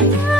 Bye.